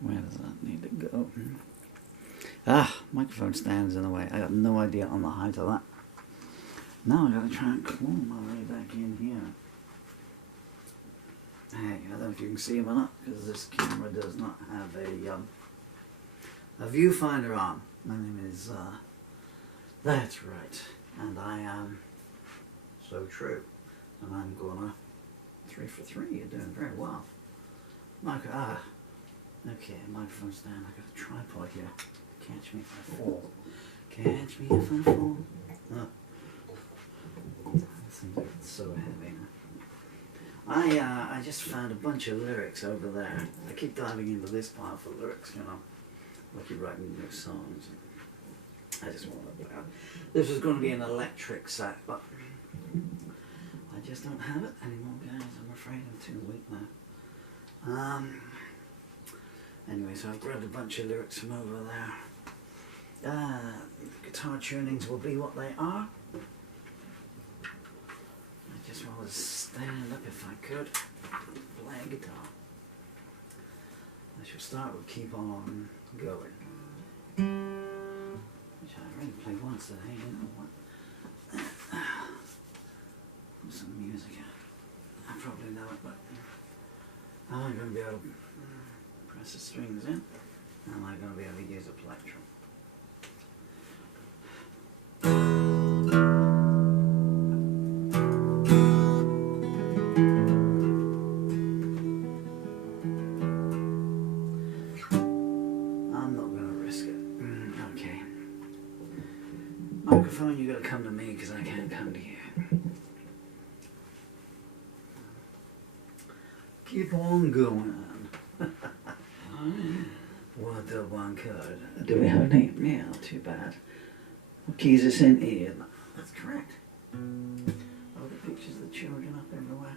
Where does that need to go? Ah, microphone stands in the way. I got no idea on the height of that. Now I gotta try and claw my way back in here. Hey, I don't know if you can see him or not, because this camera does not have a viewfinder on. My name is, that's right, and I am so true. And I'm gonna 3 for 3. You're doing very well. Okay, microphone stand. I got a tripod here. Catch me if I fall. Catch me if I fall. Oh. This thing's so heavy. I just found a bunch of lyrics over there. I keep diving into this pile for lyrics, you know. I keep writing new songs. I just want to put out. This was going to be an electric set, but I just don't have it anymore, guys. I'm afraid I'm too weak now. Anyway, so I've grabbed a bunch of lyrics from over there. Guitar tunings will be what they are. I just want to stand up if I could, play a guitar. I should start with Keep On Going, which I already played once today, you know what? Some music. I probably know it, but am I going to be able to press the strings in? Am I going to be able to use a plectrum? Microphone, you gotta come to me because I can't come to you. Keep on going. What the one could. Do we have a name? Yeah, not too bad. What keys is in here? That's correct. Oh, the pictures of the children up everywhere.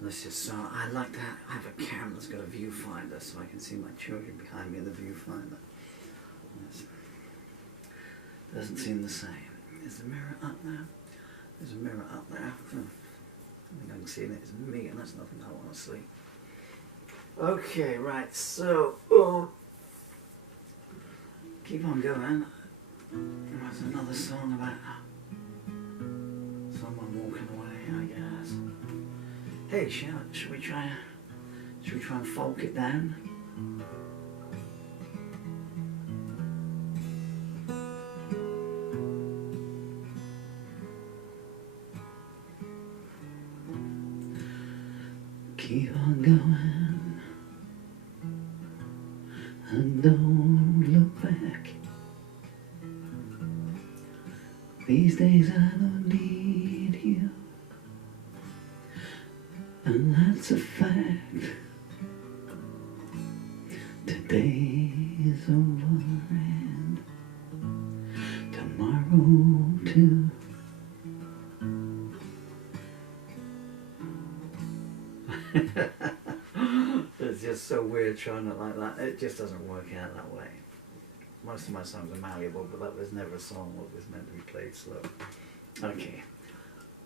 Let's just, I like that. I have a camera that's got a viewfinder so I can see my children behind me in the viewfinder. Doesn't seem the same. Is the mirror up there? There's a mirror up there. I think I can see it. It's me, and that's nothing I want to see. Okay, right, so Keep On Going. There's another song about someone walking away, I guess. Hey, should we try and folk it down? Keep on going, and don't look back. These days I don't need you, and that's a fact. Today is over and tomorrow too. It's just so weird trying it like that. It just doesn't work out that way. Most of my songs are malleable, but that was never a song that was meant to be played slow. Okay.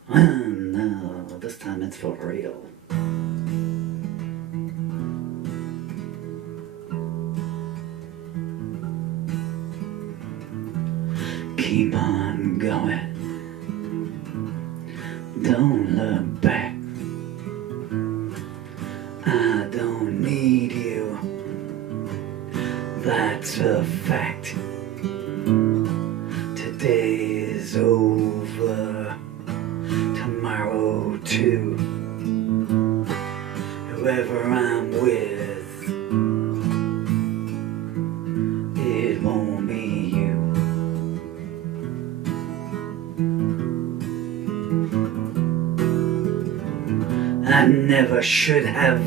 No, this time it's for real. Keep on going. Don't look back. I don't need you. That's a fact. Today is over. Tomorrow too. Whoever I'm with, it won't be you. I never should have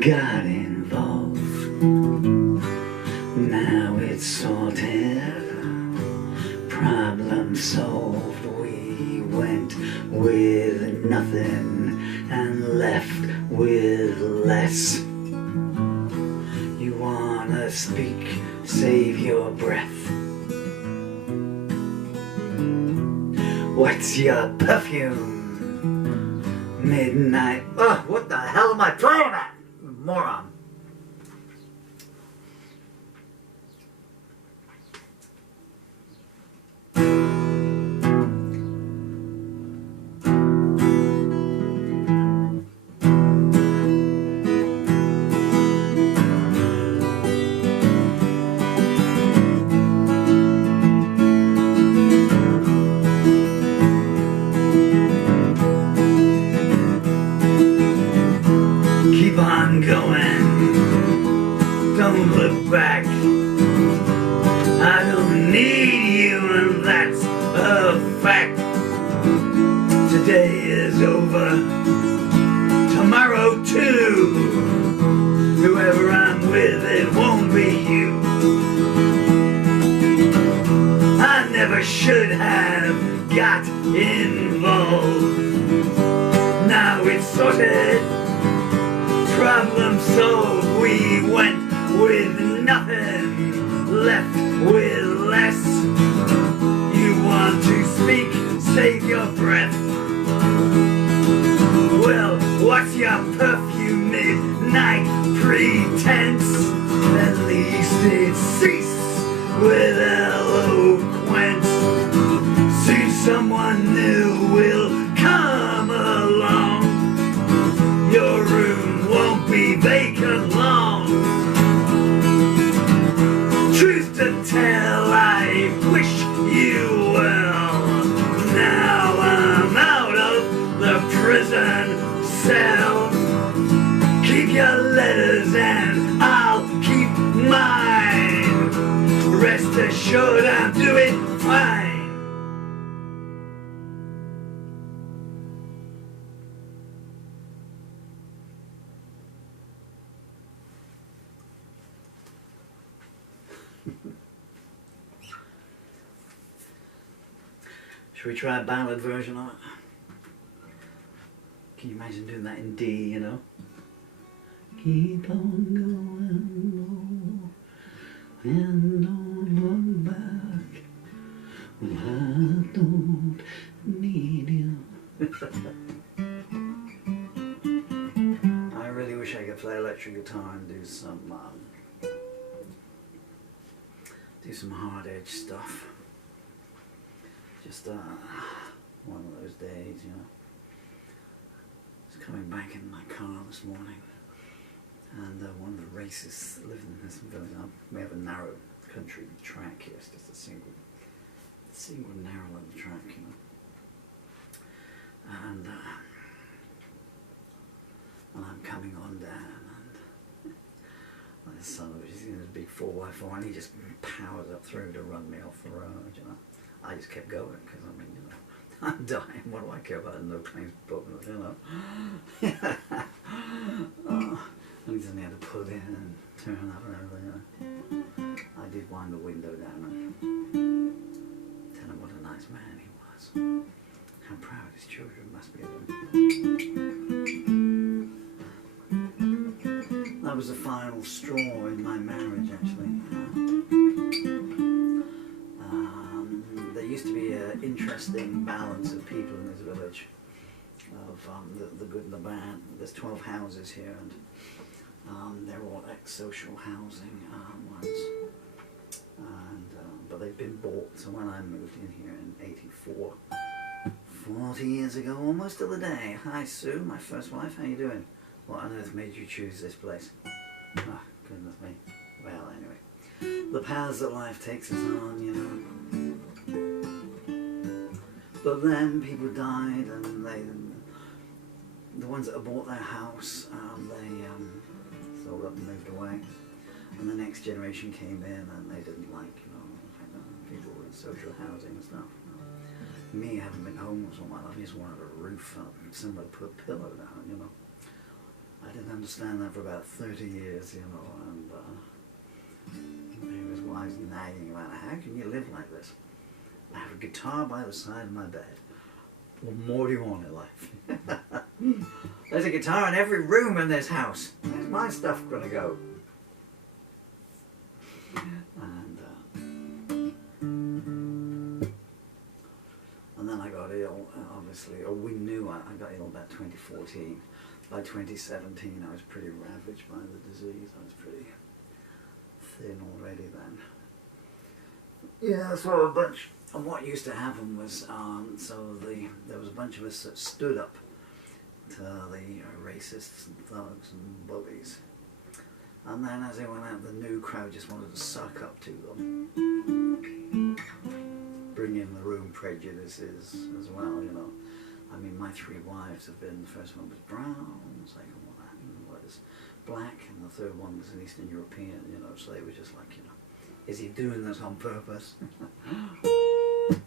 got involved. Now it's sorted, problem solved. We went with nothing and left with less. You wanna speak, save your breath. What's your perfume? Midnight. Oh, what the hell am I playing at? Moron. Keep on going, don't look back. I don't need you, and that's a fact. Today is over, tomorrow too. Whoever I'm with, it won't be you. I never should have got involved. Now it's sorted, problem solved. We went with nothing, left with less. You want to speak, save your breath. Well, what's your perfume midnight pretense? At least it ceased with eloquence. Soon someone new will come along. Your room won't be vacant long. Truth to tell, I wish you well. Now I'm out of the prison cell. Keep your letters and I'll keep mine. Rest assured I'm doing fine. Should we try a ballad version of it? Can you imagine doing that in D, you know? Keep on going, oh, and don't look back. Well, I don't need you. I really wish I could play electric guitar and do some hard edge stuff. Just one of those days, you know. I was coming back in my car this morning, and one of the racists living in this village. We have a narrow country track here. It's just a single narrow little track, you know. And I'm coming on down, and my son was in his big 4x4, and he just powers up through to run me off the road, you know. I just kept going because, I mean, you know, I'm dying. What do I care about a no claims book, you know? Oh, and he suddenly had to pull in and turn up and everything, you know. I did wind the window down and tell him what a nice man he was. How proud his children must be of him. That was the final straw in my marriage, actually. There used to be an interesting balance of people in this village, of the good and the bad. There's 12 houses here, and they're all ex-social housing ones. But they've been bought, so when I moved in here in '84, 40 years ago, almost to the day. Hi Sue, my first wife, how you doing? What on earth made you choose this place? Oh, goodness me. Well, anyway. The paths that life takes us on, you know. But then people died, and the ones that had bought their house, they sold up and moved away. And the next generation came in, and they didn't like, you know, people in social housing and stuff. Me, having been homeless all my life, I just wanted a roof and somewhere to put a pillow down, you know. I didn't understand that for about 30 years, you know, and he was wise nagging about, how can you live like this? I have a guitar by the side of my bed. What more do you want in life? There's a guitar in every room in this house. Where's my stuff gonna go? And then I got ill, obviously, or we knew I got ill about 2014. by 2017 I was pretty ravaged by the disease. I was pretty thin already then. Yeah, so a bunch. And what used to happen was, there was a bunch of us that stood up to the racists and thugs and bullies. And then as they went out, the new crowd just wanted to suck up to them. Bring in the room prejudices as well, you know. I mean, my 3 wives have been, the first one was brown, the second one was black, and the third one was an Eastern European, you know, so they were just like, you know, is he doing this on purpose?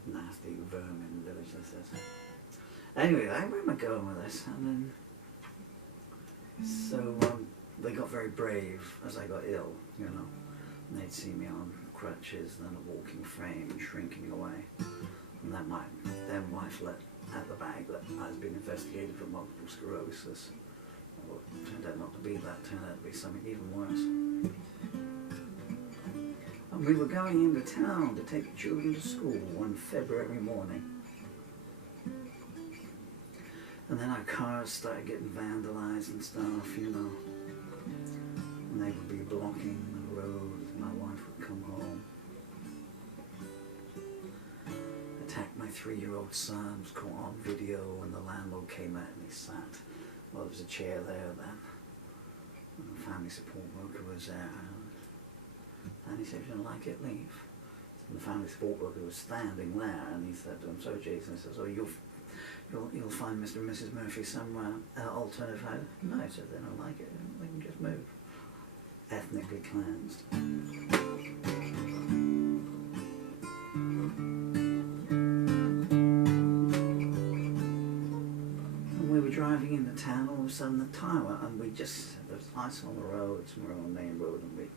Nasty vermin village, this is. Anyway, where am I going with this? And then, so they got very brave as I got ill, you know. And they'd see me on crutches, then a walking frame, shrinking away. And then my then wife let out the bag that I was being investigated for multiple sclerosis. Well, it turned out not to be that, it turned out to be something even worse. And we were going into town to take the children to school one February morning. And then our cars started getting vandalized and stuff, you know. And they would be blocking the road. My wife would come home. Attacked my 3-year-old son, was caught on video, and the landlord came out and he sat. Well, there was a chair there then. And the family support worker was there. And he said, if you don't like it, leave. And the family support worker was standing there, and he said, I'm sorry, Jason. He says, oh, you'll find Mr. and Mrs. Murphy somewhere alternative house. No, I said, they don't like it. They can just move. Ethnically cleansed. And we were driving into town, all of a sudden the tyre, and there was ice on the roads, and we were on the main road, and we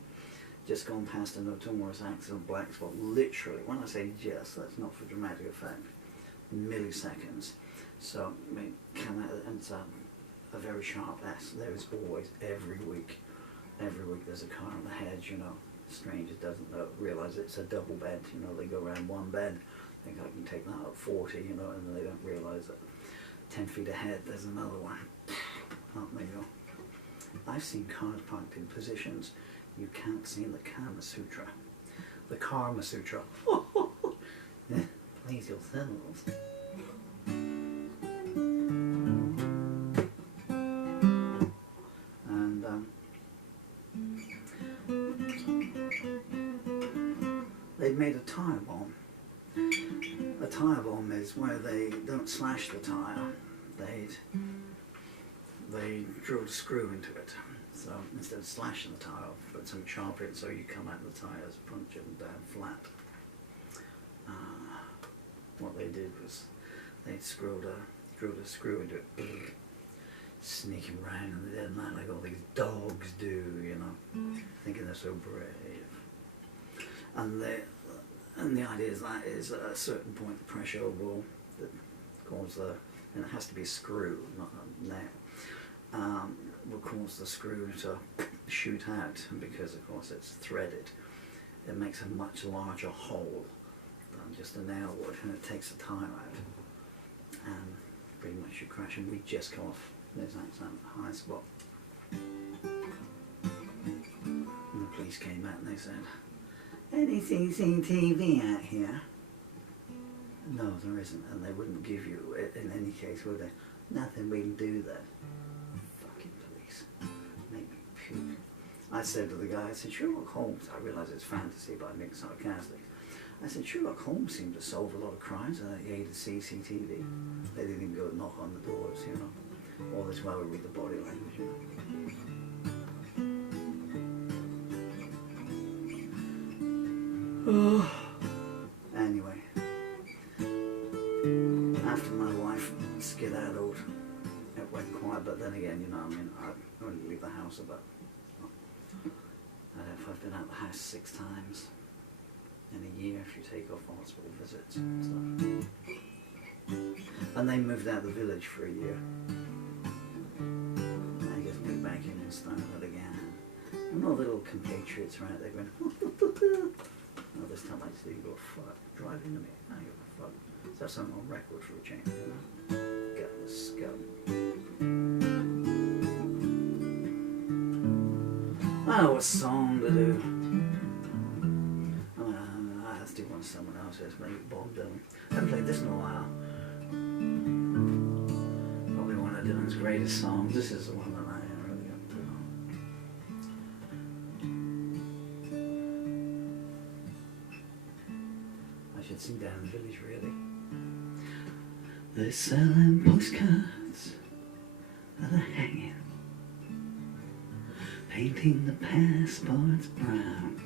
just gone past a notorious accident, black spot, literally, when I say just, that's not for dramatic effect, milliseconds. So we come out, and it's a very sharp S. There is always, every week there's a car on the hedge, you know. Stranger doesn't realise it's a double bed, you know, they go around one bed, think I can take that at 40, you know, and they don't realise that 10 feet ahead there's another one. Up they go. I've seen cars parked in positions you can't see in the Kama Sutra. The Karma Sutra. Yeah, please your thermals. And they've made a tyre bomb. A tyre bomb is where they don't slash the tyre. They drilled a screw into it. So instead of slashing the tyre, put some sharp in so you come out of the tyres punching down flat. What they did was they drilled a screw into it, sneaking around, and they did that like all these dogs do, you know, thinking they're so brave. And the idea is that is at a certain point the pressure will cause and it has to be a screw, not a nail. Will cause the screw to shoot out, and because of course it's threaded, it makes a much larger hole than just a nail would, and it takes the tyre out, and pretty much you crash. And we just come off this accident high spot, and the police came out and they said, any CCTV out here? No, there isn't, and they wouldn't give you it in any case, would they? Nothing, we can do that. Make me puke. I said to the guy, I said, Sherlock Holmes, I realise it's fantasy, but I'm being sarcastic. I said, Sherlock Holmes seemed to solve a lot of crimes without the aid of CCTV. They didn't even go knock on the doors, you know. All this while we read the body language, you know. Anyway, after my wife skedaddled, it went quiet, but then again, you know, I mean, I wouldn't leave the house about, I don't know if I've been out of the house 6 times in a year if you take off hospital visits and stuff. And they moved out of the village for a year. I just moved back in and started it again. And all the little compatriots are out there going, oh, this time I just leave your fuck, drive into me, now you're a fuck. Let's have something on record for a change, you know? Get the scum. Oh, what song to do? Let's do one of someone else's, maybe Bob Dylan. I haven't played this in a while. Probably one of Dylan's greatest songs. This is the one that I really up to. I should sing Down in the Village, really. They're selling postcards that are hanging, painting the passports brown.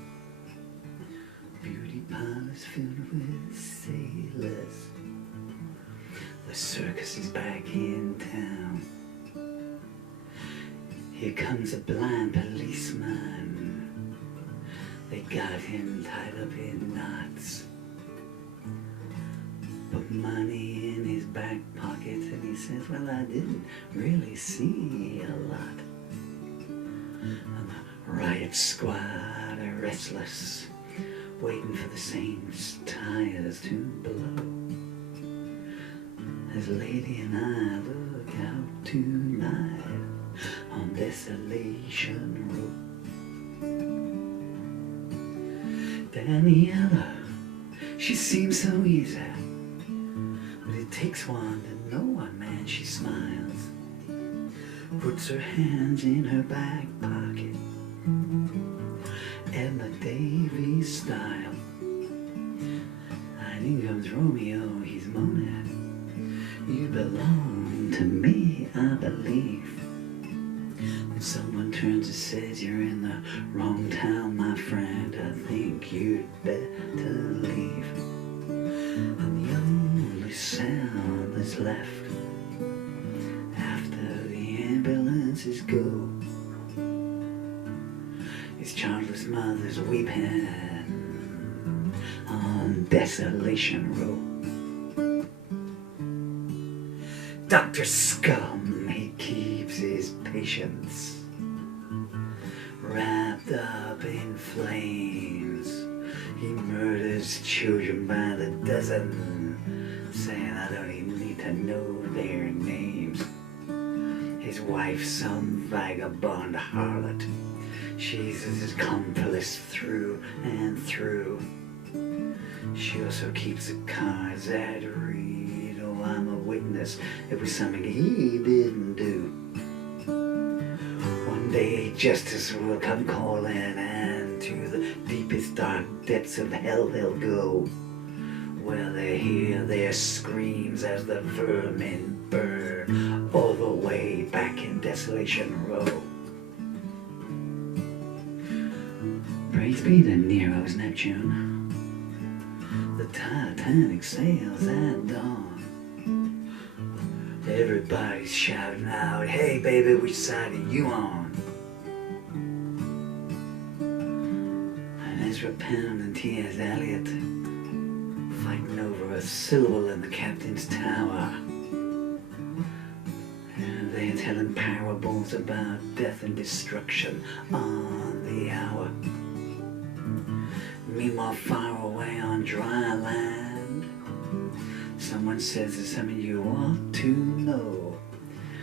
Beauty parlors filled with sailors. The circus is back in town. Here comes a blind policeman. They got him tied up in knots. Put money in his back pocket and he says, well, I didn't really see a lot. And the riot squad are restless, waiting for the same tires to blow. As Lady and I look out tonight on Desolation Row. Daniela, she seems so easy, but it takes one to know one, man. She smiles, puts her hands in her back pocket, Emma Davies style. And in comes Romeo, he's moaning, you belong to me, I believe. When someone turns and says, you're in the wrong town, my friend, I think you'd better leave. And the only sound that's left after the ambulances go is childless mothers weeping on Desolation Row. Dr. Scum, he keeps his patients wrapped up in flames. He murders children by the dozen, saying I don't even need to know their names. His wife's some vagabond harlot. She's his accomplice through and through. She also keeps the cards at read. Oh, I'm a witness. It was something he didn't do. One day justice will come calling, and to the deepest dark depths of hell they'll go, where they hear their screams as the vermin burn all the way back in Desolation Row. Praise be to Nero's Neptune. The Titanic sails at dawn. Everybody's shouting out, hey baby, which side are you on? And Ezra Pound and T.S. Eliot fighting over a syllable in the captain's tower. And they're telling parables about death and destruction on the hour. Meanwhile, far away on dry land, someone says there's something you ought to know.